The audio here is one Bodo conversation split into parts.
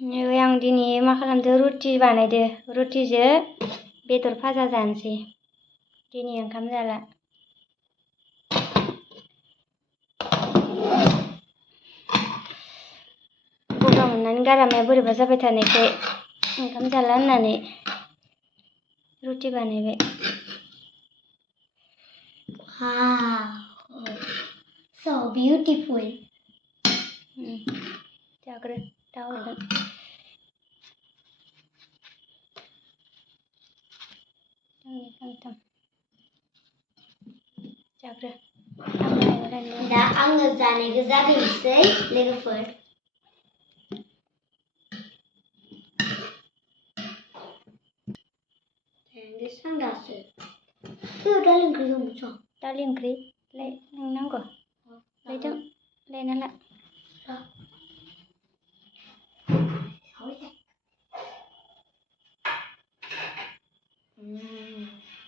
आं दिनै मा खालामदो रुटि बानायदो रुटिजों बेदर भाजा जानोसै दिनै ओंखाम जाला गगा मोननानै गारामाया बोरैबा जाबाय थानायखाय ओंखाम जाला होननानै रुटि बानायबाय Wow, so beautiful. जाग्रो दा हरगोन जाग्रो दा आङो जानायखौ जागायनोसै लोगोफोर आं दासो दालि ओंख्रि संनोसै दालि ओंख्रि नों नांगौ लायदों लायना ला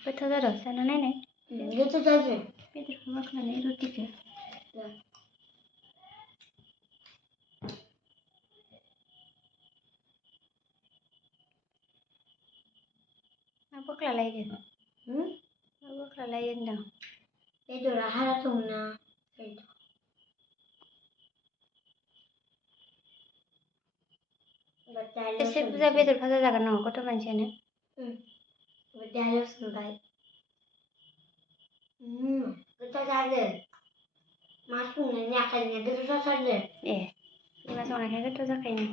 गोथाव जादों जाना नायनाय गोथाव जादों बेदरखौ माखनानै रुटिखौ मा बोख्लालायदो मा बोख्लालायो होनदां बेदरा हारा दंना एसे बुरजा बेदर भाजा जागोन नामा गथ' मानसियानो दालियाव संबाय गोथाव जादों मा संनायनि आखाइनिया गोथाव जाथारदों बिमा संनायखाय गोथाव जाखायो